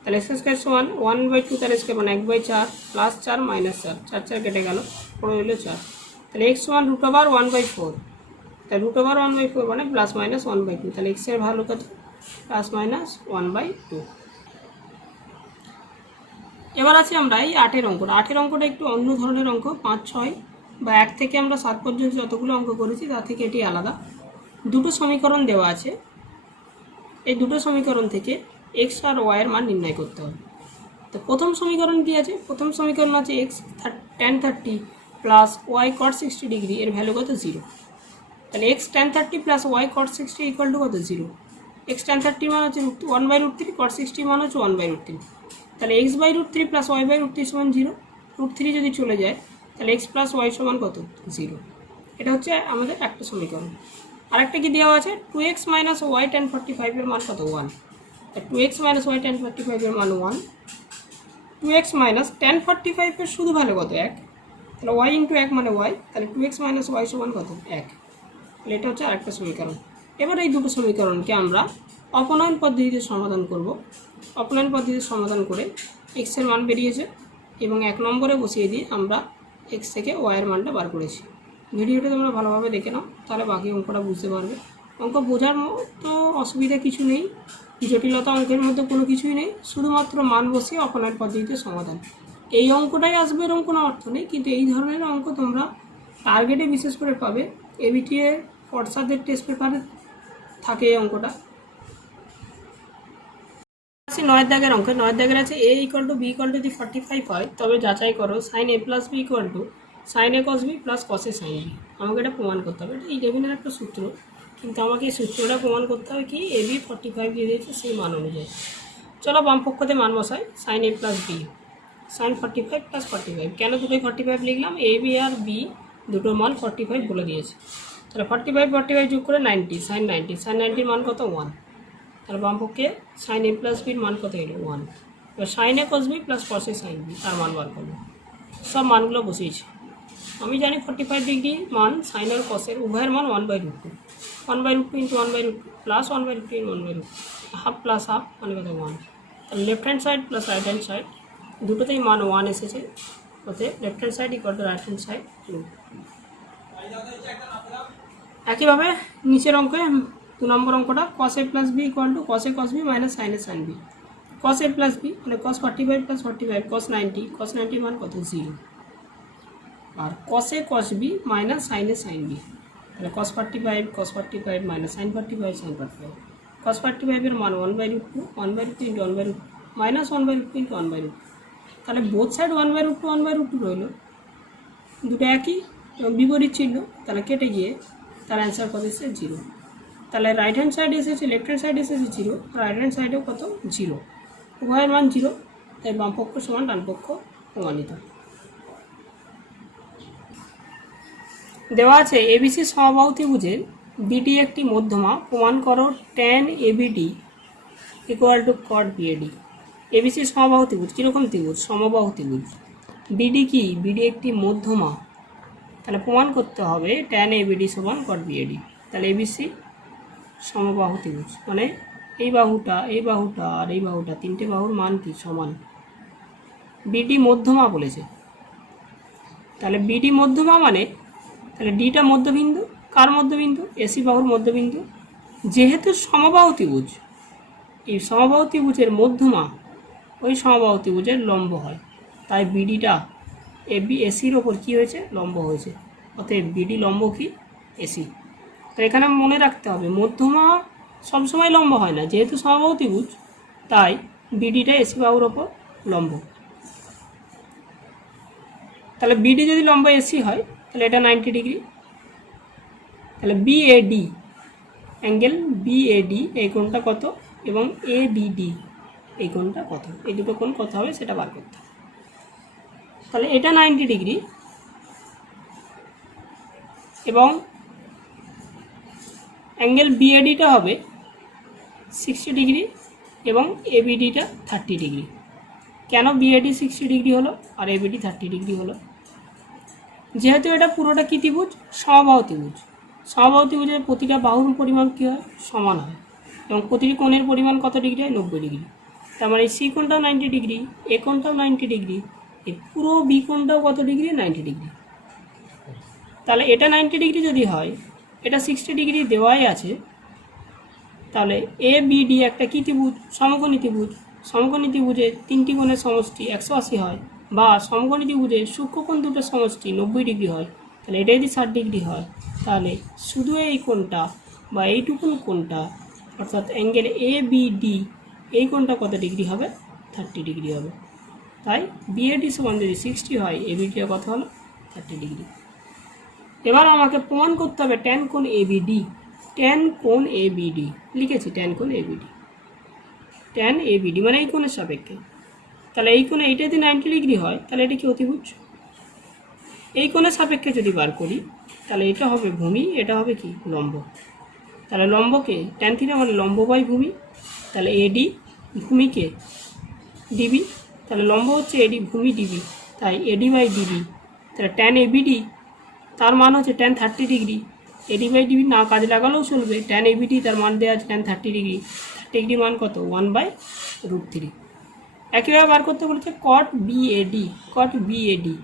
তাহলে x স্কোয়ার সমান 1/2, তার স্কোয়ার মানে 1/4 প্লাস 4 মাইনাস 4, 4 কেটে গেল, পড়ে হলো 4, তাহলে x সমান √1/4, তাহলে √1/4 মানে প্লাস মাইনাস 1/2, তাহলে x এর ভ্যালু কত প্লাস মাইনাস 1/2। এবার আছে আমরা এই 8 অঙ্কটা। 8 অঙ্কটা একটু অন্য ধরনের অঙ্ক, 5, 6 বা 1 থেকে আমরা 7 পর্যন্ত যতগুলো অঙ্ক করেছি তার থেকে এটি আলাদা। দুটো সমীকরণ দেওয়া আছে, এই দুটো সমীকরণ থেকে x আর y এর মান নির্ণয় করতে হবে। তো প্রথম সমীকরণ কি আছে, প্রথম সমীকরণ আছে x tan 30 plus y cot 60 degree, এর ভ্যালু কত 0, তাহলে x tan 30 plus y cot 60 equal to কত 0, x tan 30 মান হচ্ছে 1/√3, cot 60 মান হচ্ছে 1/√3, তাহলে x/√3 প্লাস y/√3 সমান 0, √3 যদি চলে যায় তাহলে x প্লাস y সমান কত 0। এটা হচ্ছে আমাদের একটা সমীকরণ। আরেকটা কি দেওয়া আছে 2x মাইনাস y tan 45 এর মান কত 1, 2x মাইনাস y tan 45 এর মান 1, 2x মাইনাস tan 45 এর শুধু ভ্যালু কত 1, তাহলে y × 1 মানে y, তাহলে 2x মাইনাস y সমান কত 1, তাহলে এটা হচ্ছে আরেকটা সমীকরণ। এবার এই দুটো সমীকরণকে আমরা অপনয়ন পদ্ধতিতে সমাধান করব। অপনয়ন পদ্ধতিতে সমাধান করে x এর মান বেরিয়েছে এবং 1 নম্বরে বসিয়ে দিয়ে আমরা x থেকে y এর মানটা বার করেছি। ভিডিওটা তোমরা ভালোভাবে দেখে নাও, তাহলে বাকি অঙ্কটা বুঝতে পারবে। অঙ্ক বোঝার মতো অসুবিধা কিছু নেই, জটিলতা অঙ্কের মধ্যে কোনো কিছুই নেই, শুধুমাত্র মান বসিয়ে অপনয়ন পদ্ধতিতে সমাধান। এই অঙ্কটাই আসবে এরকম কোনো অর্থ নেই, কিন্তু এই ধরনের অঙ্ক তোমরা টার্গেটে বিশেষ করে পাবে। এবিটিএ ফর্সাদের টেস্ট পেপারে থাকে এই অঙ্কটা। 9 দাগের অঙ্ক, 9 দাগের আছে a = b = যদি 45 হয় তবে যাচাই করো sin a + b = sin a cos b + cos a sin b। আমাকে এটা প্রমাণ করতে হবে, এটা 11-এর একটা সূত্র, কিন্তু আমাকে এই সূত্রটা প্রমাণ করতে হবে কি a b 45 দিয়ে দিয়েছে সেই মান অনুযায়ী। চলো বাম পক্ষতে মান বসাই, sin a + b sin 45 + 45, কেন দুটোই 45 লিখলাম, a b আর b দুটোর মান 45 বলে দিয়েছে, তাহলে 45 যোগ করে 90 sin 90, sin 90 মান কত 1, তাহলে বাম পক্ষে sin a + b এর মান কত এলো 1, এবার sin a cos b + cos a sin b তার মান বার করবো। সব মানগুলো বসিয়েছি, আমি জানি 45 ডিগ্রি মান sin আর cos এর উভয়ের মান 1/√2, 1/√2 × 1/√2 প্লাস 1/√2 × 1/√2, হাফ প্লাস হাফ মানে কত 1, তাহলে left hand side plus right hand side দুটোতেই মান 1 এসেছে, ওতে left hand side = right hand side 2। একইভাবে নিচের অঙ্কে 2 নম্বর অঙ্কটা cos a + b = cos a cos b - sin a sin b। Cos A plus B মানে কস 45 প্লাস 45 কস 90, কস 90 মান কত 0, আর কসে কস বি মাইনাস সাইনে সাইন বি, তাহলে cos 45 cos 45 minus sine 45 sine 45, cos 45 এর মান 1/√2 1/√2 ইন্টু 1/√2 মাইনাস 1/√2 ইন্টু 1/√2, তাহলে বোথ সাইড 1/√2 1/√2 রইল, দুটো একই এবং বিপরীত চিহ্ন, তাহলে কেটে গিয়ে তার অ্যান্সার কত এসেছে 0, তাহলে রাইট হ্যান্ড সাইড এসেছে লেফট হ্যান্ড সাইড এসেছে 0, রাইট হ্যান্ড সাইডেও কত 0, উভয়ের মান 0, তাই বাম পক্ষ সমান ডান পক্ষ প্রমাণিত। দেওয়া আছে এবিসি সমবাহু ত্রিভুজের বিডি একটি মধ্যমা, প্রমাণ করো tan ABD equal to cot BAD. ABC সমবাহু ত্রিভুজ, কীরকম ত্রিভুজ? সমবাহু ত্রিভুজ। বিডি কি? বিডি একটি মধ্যমা, তাহলে প্রমাণ করতে হবে tan এবিডি সমান কট বিএডি। তাহলে এবিসি সমবাহু ত্রিভুজ মানে এই বাহুটা আর এই বাহুটা, তিনটে বাহুর মান কি? সমান। বিডি মধ্যমা বলেছে, তাহলে বিডি মধ্যমা মানে তাহলে ডিটা মধ্যবিন্দু, কার মধ্যবিন্দু? এসি বাহুর মধ্যবিন্দু। যেহেতু সমবাহু ত্রিভুজ, এই সমবাহু ত্রিভুজের মধ্যমা ওই সমবাহু ত্রিভুজের লম্ব হয়, তাই বিডিটা এসির ওপর কী হয়েছে? লম্ব হয়েছে, অতএব বিডি লম্ব কি? এসি। তো এখানে মনে রাখতে হবে মধ্যমা সবসময় লম্ব হয় না, যেহেতু সমবাহু ত্রিভুজ তাই বিডিটা এসি বাহুর ওপর লম্ব। তাহলে বিডি যদি লম্ব এসি হয় তাহলে এটা 90 ডিগ্রি, তাহলে বিএডি অ্যাঙ্গেল বিএডি এই কোণটা কত এবং এবিডি এই কোণটা কত, এই দুটো কোণ কত হবে সেটা বার করতে হবে। তাহলে এটা 90 ডিগ্রি এবং অ্যাঙ্গেল বিএডিটা হবে 60 ডিগ্রি এবং এবিডিটা 30 ডিগ্রি। কেন বিএডি 60 ডিগ্রি হলো আর এবিডি 30 ডিগ্রি হলো? যেহেতু এটা পুরোটা কী ত্রিভুজ? সমবাহু ত্রিভুজ। সমবাহু ত্রিভুজের প্রতিটা বাহুর পরিমাণ কী হয়? সমান হয় এবং প্রতিটি কোণের পরিমাণ কত ডিগ্রি হয়? 90 ডিগ্রি। তার মানে সি কোণটাও 90 ডিগ্রি, এ কোণটাও 90 ডিগ্রি, এই পুরো বি কোণটাও কত ডিগ্রি? 90 ডিগ্রি। তাহলে এটা 90 ডিগ্রি যদি হয়, এটা 60 ডিগ্রি দেওয়াই আছে, তাহলে এ বিডি একটা কী ত্রিভুজ? সমকোণী ত্রিভুজ। সমকোণী ত্রিভুজে তিনটি কোণের সমষ্টি 180 হয়, বা সমকোণী ত্রিভুজে সূক্ষ্মকোণ দুটো সমষ্টি 90 ডিগ্রি হয়। তাহলে এটা যদি 60 ডিগ্রি হয়, তাহলে শুধু এই কোণটা বা এইটুকুন কোণটা অর্থাৎ অ্যাঙ্গেল এ বিডি এই কোণটা কত ডিগ্রি হবে? 30 ডিগ্রি হবে। তাই বিএডি সমান যদি 60 হয়, এবিডিটা কত হলো? 30 ডিগ্রি। এবার আমাকে প্রমাণ করতে হবে ট্যান কোণ এবিডি। ট্যান কোণ এবিডি লিখেছি, ট্যান কোণ এবিডি, ট্যান এবিডি মানে এই কোণের সাপেক্ষে। তাহলে এই কোণে এইটা যদি 90 ডিগ্রি হয় তাহলে এটা কি অতিভুজ? এই কোণের সাপেক্ষে যদি বার করি তাহলে এটা হবে ভূমি, এটা হবে কি? লম্ব। তাহলে লম্বকে ট্যান থিটা মানে লম্ব বাই ভূমি, তাহলে এডি ভূমিকে ডিবি, তাহলে লম্ব হচ্ছে এডি, ভূমি ডিবি, তাই এডি বাই ডিবি। তাহলে ট্যান এবিডি তার মান হচ্ছে tan 30 degree, AD by DB না কাজে লাগালেও চলবে, ট্যান এবিডি তার মান দেওয়া আছে ট্যান 30 ডিগ্রি, 30 ডিগ্রি মান কত? 1/√3। একইভাবে বার করতে বলেছে কট বিএডি, কট বিএডি,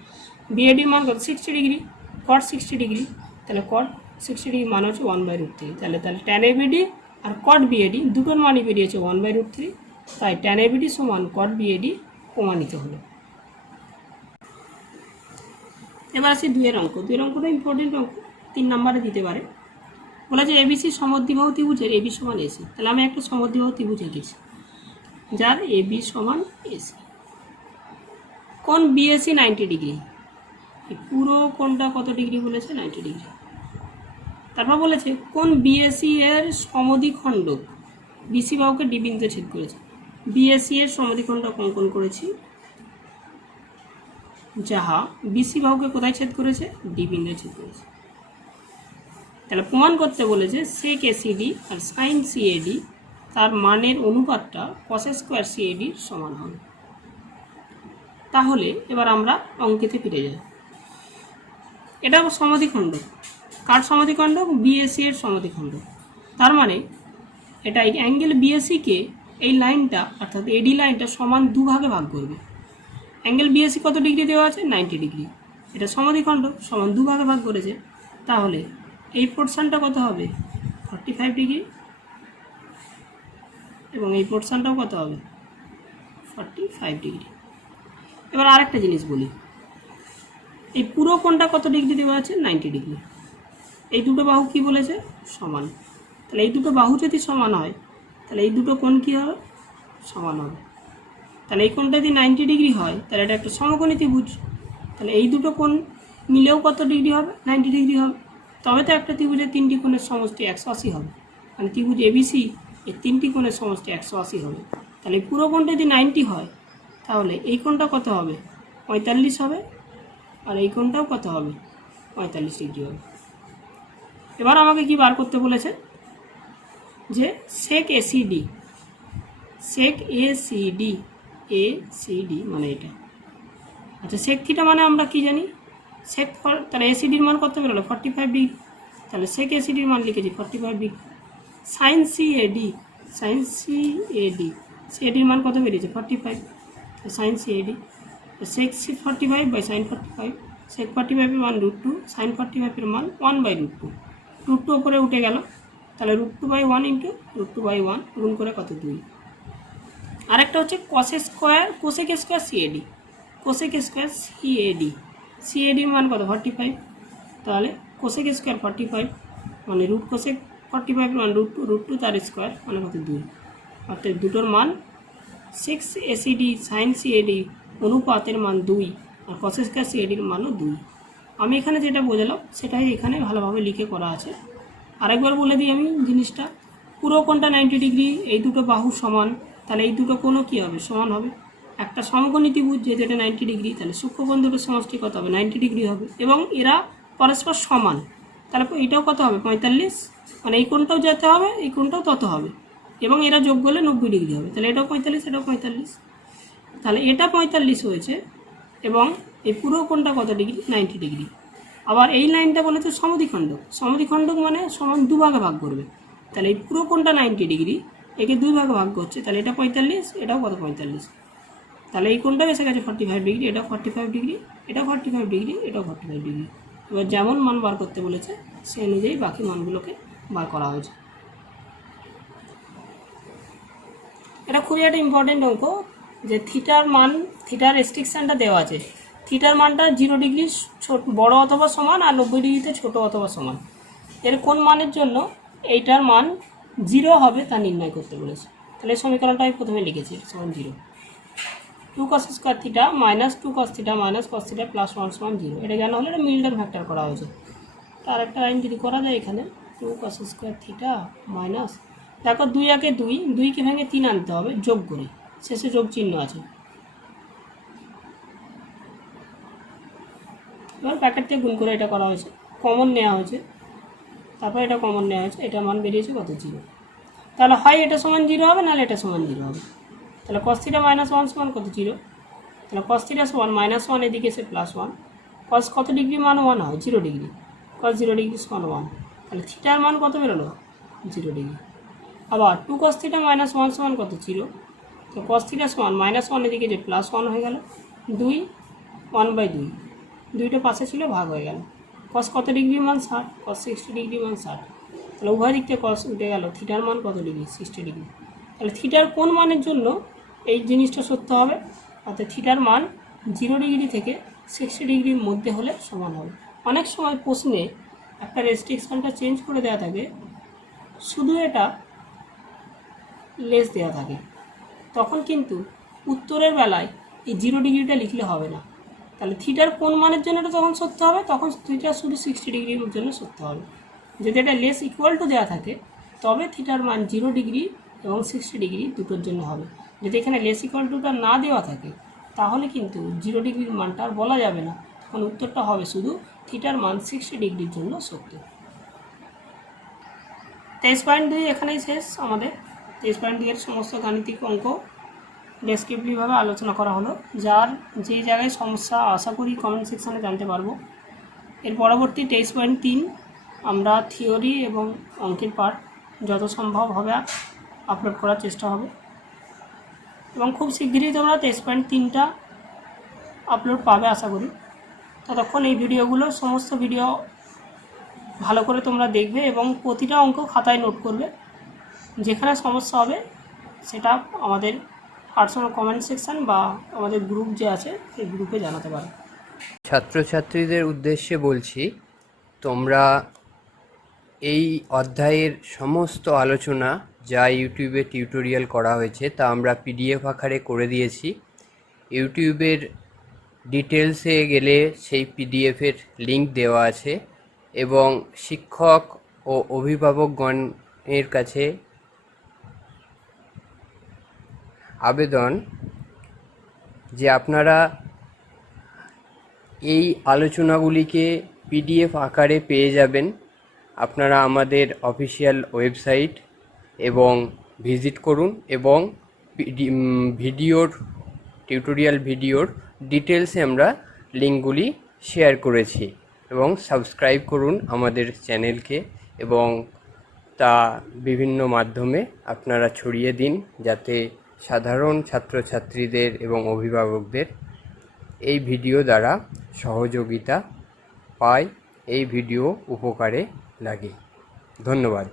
বিএডির মান কত? 60 ডিগ্রি, কট 60 ডিগ্রি, তাহলে কট 60 ডিগ্রি মান হচ্ছে 1/√3। তাহলে ট্যান এবিডি আর কট বিএডি দুটোর মানই বেরিয়েছে 1/√3, তাই ট্যান এবিডি সমান কট বিএডি প্রমাণিত হলো। এবার আসি দুইয়ের অঙ্ক। দুইয়ের অঙ্কটা ইম্পর্টেন্ট অঙ্ক, 3 নম্বরে দিতে পারে। বলা যে এবিসি সমদ্বিবাহু ত্রিভুজের এবি সমান এসি। তাহলে আমি একটা সমদ্বিবাহু ত্রিভুজ এঁকেছি যার এবি সমান এসি। কোণ বিএসি 90 ডিগ্রি, পুরো কোণটা কত ডিগ্রি বলেছে? 90 ডিগ্রি। তারপর বলেছে কোণ বিএসি এর সমদ্বিখণ্ডক বিসি বাহুকে ডি বিন্দুতে ছেদ করেছে। বিএসি এর সমদ্বিখণ্ডক অঙ্কন করেছি, যাহা বিসি বাহুকে কোথায় ছেদ করেছে? ডি বিন্দুতে ছেদ করেছে। তাহলে প্রমাণ করতে বলেছে সেক এসিডি আর সাইন সিএডি তার মানের অনুপাতটা কস স্কোয়ার সিএডির সমান হবে। তাহলে এবার আমরা অঙ্কেতে ফিরে যাই। এটা সমদ্বিখণ্ডক, কার সমদ্বিখণ্ডক? বিএসি এর সমদ্বিখণ্ডক। তার মানে এটা অ্যাঙ্গেল বিএসিকে এই লাইনটা অর্থাৎ এডি লাইনটা সমান দুভাগে ভাগ করবে। অ্যাঙ্গেল বিএসি কত ডিগ্রি দেওয়া আছে? 90 ডিগ্রি। এটা সমদ্বিখণ্ডক সমান দুভাগে ভাগ করেছে, তাহলে এই পোর্শনটা কত হবে? 45 ডিগ্রি এবং এই পোর্শনটাও কত হবে? 45 ডিগ্রি। এবার আরেকটা জিনিস বলি, এই পুরো কোণটা কত ডিগ্রি দেওয়া আছে? 90 ডিগ্রি। এই দুটো বাহু কি বলেছে? সমান। তাহলে এই দুটো বাহু যদি সমান হয় তাহলে এই দুটো কোণ কী হবে? সমান হবে। তাহলে এই কোণটা যদি 90 ডিগ্রি হয় তাহলে এটা একটা সমকোণী ত্রিভুজ। তাহলে এই দুটো কোণ মিলেও কত ডিগ্রি হবে? 90 ডিগ্রি হবে। তবে তো একটা ত্রিভুজের তিনটি কোণের সমষ্টি 180 হবে, মানে ত্রিভুজ এবিসি এর তিনটি কোণের সমষ্টি 180 হবে। তাহলে এই পুরো কোণটা যদি 90 হয় তাহলে এই কোণটা কত হবে? 45 হবে, আর এই কোণটাও কত হবে? 45 ডিগ্রি হবে। এবার আমাকে কি বার করতে বলেছে? যে সেক এসিডি, সেক এসিডি, এসিডি মানে এটা। আচ্ছা, সেক থিটা মানে আমরা কি জানি? সেক, তাহলে এসিডির মান কত বেরোলো? 45 ডিগ্রি। তাহলে সেক এসিডির মান লিখেছি 45 degree. Sine CAD, sine CAD, সিএডির মান কত বেরিয়েছে? 45। Sine CAD sec 45 by sine 45, sec 45 মান √2, সাইন 45 মান 1/√2। √2 উপরে উঠে গেল, তাহলে √2/1 ইন্টু √2/1 গুণ করে কত? 2। আরেকটা হচ্ছে cosec square CAD, cosec square CAD, সিএডির মান কত? 45। তাহলে কোসেক স্কোয়ার 45 মানে রুট কোসেক 45 মান √2 তার স্কোয়ার মানে কত? 2। অর্থাৎ দুটোর মান 6 এসিডি সাইন সিএডি অনুপাতের মান 2, আর কোসেক স্কোয়ার সিএডির মানও 2। আমি এখানে যেটা বোঝালাম সেটাই এখানে ভালোভাবে লিখে করা আছে। আরেকবার বলে দিই আমি জিনিসটা, পুরো কোণটা 90 ডিগ্রি, এই দুটো বাহু সমান, তাহলে এই দুটো কোণও কী হবে? সমান হবে। একটা সমকোণী ত্রিভুজ যেহেতু এটা 90 ডিগ্রি, তাহলে সূক্ষ্মকোণ দুটোর সমষ্টি কত হবে? 90 ডিগ্রি হবে, এবং এরা পরস্পর সমান। তাহলে এটাও কত হবে? 45, মানে এই কোণটাও যেতে হবে, এই কোণটাও তত হবে, এবং এরা যোগ করলে 90 ডিগ্রি হবে। তাহলে এটাও 45, এটাও 45, তাহলে এটা 45 হয়েছে, এবং এই পুরো কোণটা কত ডিগ্রি? 90 ডিগ্রি। আবার এই লাইনটা বলেছে সমদ্বিখণ্ডক, সমদ্বিখণ্ডক মানে সমান দুভাগে ভাগ করবে। তাহলে এই পুরো কোণটা 90 ডিগ্রি, একে দুই ভাগে ভাগ করছে, তাহলে এটা 45, এটাও কত? 45। তাহলে এই কোণটা এসে গেছে 45 ডিগ্রি, এটাও 45 ডিগ্রি, এটাও 45 ডিগ্রি, এটাও 45 ডিগ্রি। এবার যেমন মান বার করতে বলেছে সে অনুযায়ী বাকি মানগুলোকে বার করা হয়েছে। এটা খুবই একটা ইম্পর্টেন্ট অঙ্ক, যে থিটার মান, থিটার রেস্ট্রিকশানটা দেওয়া আছে, থিটার মানটা 0 ডিগ্রি বড় অথবা সমান, আর 90 ডিগ্রিতে ছোট অথবা সমান। এর কোন মানের জন্য এইটার মান 0 হবে তা নির্ণয় করতে বলেছে। তাহলে সমীকরণটা আমি প্রথমে লিখেছি সমান 0, 2 cos square theta minus 2 cos theta minus cos theta plus 1 সমান 0। এটা জানা হলে এটা মিডল ফ্যাক্টর করা হয়েছে। তার একটা লাইন যদি করা যায় এখানে, 2 cos স্কোয়ার থিটা মাইনাস, দেখো 2 একে 2, 2কে ভেঙে 3 আনতে হবে যোগ করে, শেষে যোগ চিহ্ন আছে। এবার প্যাকেট থেকে গুণ করে এটা করা হয়েছে, কমন নেওয়া হয়েছে, তারপর এটা কমন নেওয়া হয়েছে, এটার মান বেরিয়েছে কত? 0। তাহলে হয় এটা সমান 0 হবে, নাহলে এটা সমান 0 হবে। তাহলে cos থিটা মাইনাস 1 সমান কত? 0। তাহলে cos থিটা সমান -1, এদিকে এসে +1, cos কত ডিগ্রি মান? 1 হয়, 0 ডিগ্রি, cos 0 ডিগ্রি সমান 1। তাহলে থিটার মান কত বেরোলো? 0 ডিগ্রি। আবার 2 cos থিটা মাইনাস 1 সমান কত? 0। তো cos থিটা সমান -1, এদিকে যে +1 হয়ে গেল, 2, 1/2, 2টা পাশে ছিল ভাগ হয়ে গেল। cos কত ডিগ্রি মান? 60, cos 60 ডিগ্রি মান 60। তাহলে উভয় দিক থেকে cos উঠে গেল, থিটার মান কত ডিগ্রি? 60 ডিগ্রি। তাহলে থিটার কোন মানের জন্য এই জিনিসটা সত্য হবে? অর্থাৎ থিটার মান 0 ডিগ্রি থেকে 60 ডিগ্রির মধ্যে হলে সমান হবে। অনেক সময় প্রশ্নে একটা রেস্ট্রিকশনটা চেঞ্জ করে দেওয়া থাকে, শুধু এটা লেস দেওয়া থাকে, তখন কিন্তু উত্তরের বেলায় এই 0 ডিগ্রিটা লিখলে হবে না। তাহলে থিটার কোন মানের জন্য এটা যখন সত্য হবে, তখন থিটার শুধু 60 ডিগ্রির জন্য সত্য হবে। যদি এটা লেস ইকুয়াল টু দেওয়া থাকে তবে থিটার মান 0 ডিগ্রি এবং 60 ডিগ্রি দুটোর জন্য হবে। যদি এখানে লেস ইকুয়াল টুটা না দেওয়া থাকে তাহলে কিন্তু 0 ডিগ্রির মানটা আর বলা যাবে না, তখন উত্তরটা হবে শুধু থিটার মান 60 ডিগ্রির জন্য সত্য। 23.2 এখানেই শেষ আমাদের। 23.2 এর সমস্ত গাণিতিক অঙ্ক ডেসক্রিপটিভভাবে আলোচনা করা হলো। যার যে জায়গায় সমস্যা আশা করি কমেন্ট সেকশানে জানতে পারবো। এর পরবর্তী 23.3 আমরা থিওরি এবং অঙ্কের পার্ট যত সম্ভব হবে আপলোড করার চেষ্টা হবে, এবং খুব শীঘ্রই তোমরা 23.3টা আপলোড পাবে আশা করি। ততক্ষণ এই ভিডিওগুলো, সমস্ত ভিডিও ভালো করে তোমরা দেখবে এবং প্রতিটা অঙ্ক খাতায় নোট করবে। যেখানে সমস্যা হবে সেটা আমাদের পার্সোনাল কমেন্ট সেকশান বা আমাদের গ্রুপ যে আছে সেই গ্রুপে জানাতে পারো। ছাত্রছাত্রীদের উদ্দেশ্যে বলছি, তোমরা এই অধ্যায়ের সমস্ত আলোচনা যা ইউটিউবে টিউটোরিয়াল করা হয়েছে তা আমরা পিডিএফ আকারে করে দিয়েছি। ইউটিউবের ডিটেলসে গেলে সেই পিডিএফের লিঙ্ক দেওয়া আছে এবং শিক্ষক ও অভিভাবকগণের কাছে আবেদন যে আপনারা এই আলোচনাগুলিকে পিডিএফ আকারে পেয়ে যাবেন। আপনারা আমাদের অফিসিয়াল ওয়েবসাইট এবং ভিজিট করুন এবং টিউটোরিয়াল ভিডিওর ডিটেলসে আমরা লিঙ্কগুলি শেয়ার করেছি এবং সাবস্ক্রাইব করুন আমাদের চ্যানেলকে এবং তা বিভিন্ন মাধ্যমে আপনারা ছড়িয়ে দিন যাতে সাধারণ ছাত্রছাত্রীদের এবং অভিভাবকদের এই ভিডিও দ্বারা সহযোগিতা পায়, এই ভিডিও উপকারে লাগে। ধন্যবাদ।